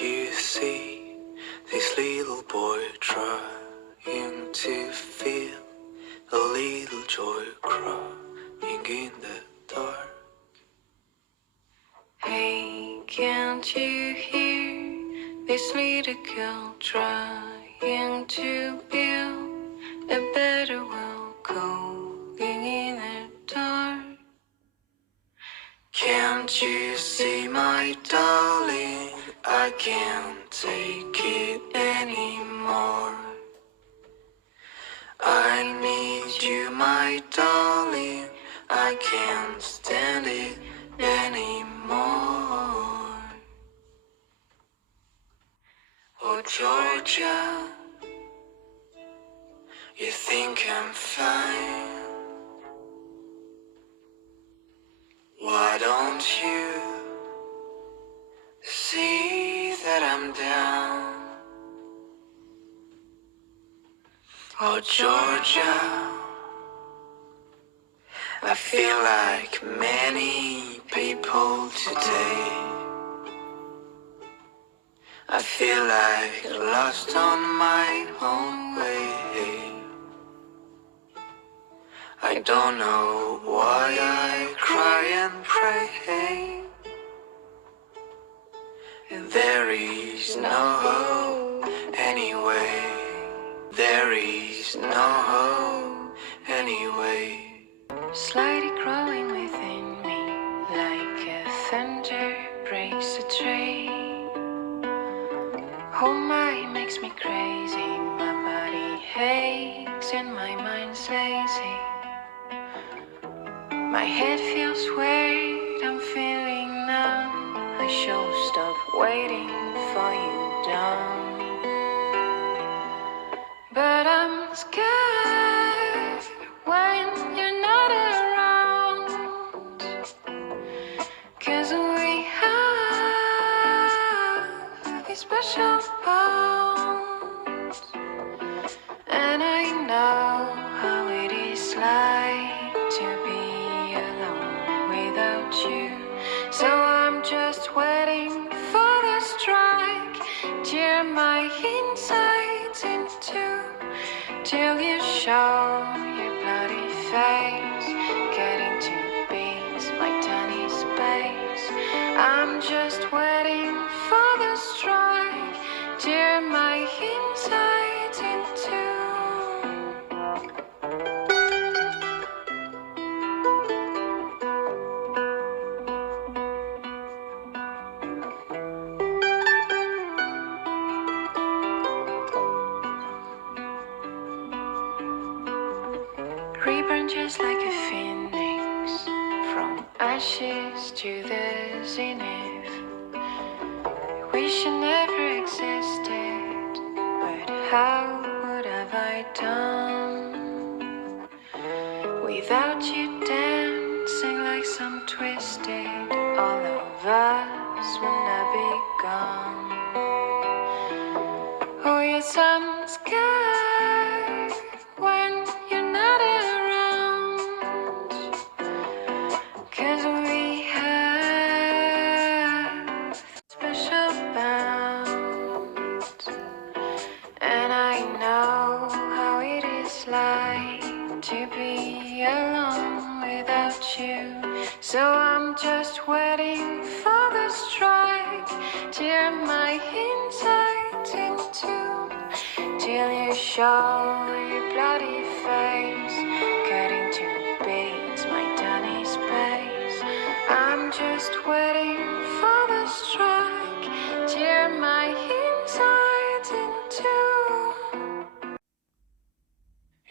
you see this little boy trying to feel a little joy crying in the dark? Hey, can't you hear this little girl trying to build a better world, calling in the dark? Can't you see, my darling, I can't take it anymore. I need you, my darling, I can't stand it anymore. Oh, Georgia, you think I'm fine? Why don't you see that I'm down? Oh, Georgia, I feel like many people today. I feel like lost on my own way. I don't know why I cry and pray. There is no hope anyway. There is no hope anyway. Slightly growing within me, like a thunder breaks a tree. Oh my, makes me crazy. My body aches and my mind's lazy. My head feels weird, I'm feeling numb. I should stop waiting for you down. But I'm scared when you're not around, 'cause we have these special bonds. And I know how it is like to be alone without you. So I'm just waiting for the strike, tear my insides into, till you show your bloody face, getting to beat my tiny space. I'm just waiting for the strike, tear my insides into. Reborn just like a phoenix, from ashes to the zenith. Wish I never existed, but how would have I done without you dancing like some twisted? All of us will not be gone. Oh yes, I'm scared when you're not around, 'cause we have special bonds. And I know how it is like to be alone without you. So I'm just waiting for the strike, tear my insides into, till you show your bloody face, cutting to bits my tiny space. I'm just waiting for the strike, tear my insides into.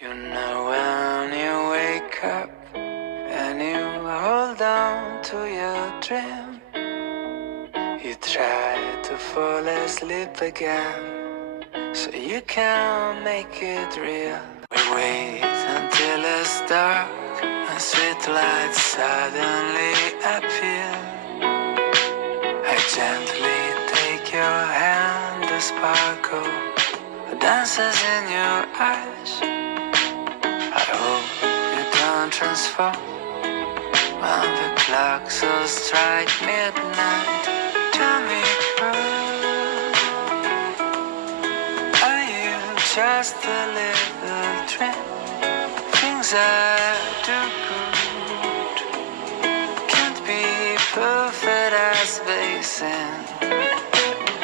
You know when you wake up and you hold on to your dream, you try to fall asleep again, so you can make it real. We wait until it's dark and street lights suddenly appear. I gently take your hand, the sparkle dances in your eyes. I hope you don't transform when the clocks will strike midnight. Tell me, girl, just a little dream. Things I do good can't be perfect as they seem.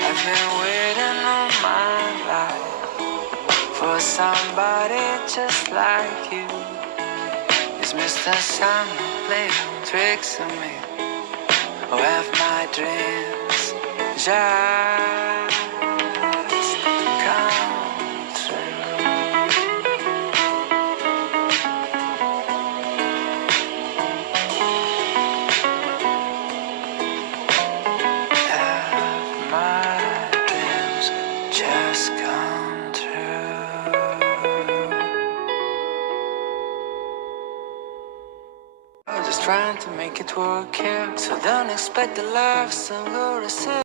I've been waiting all my life for somebody just like you. Is Mr. Summer playing tricks on me? Or have my dreams just come true? Have my dreams just come true? I'm just trying to make it work here, so don't expect the love song or a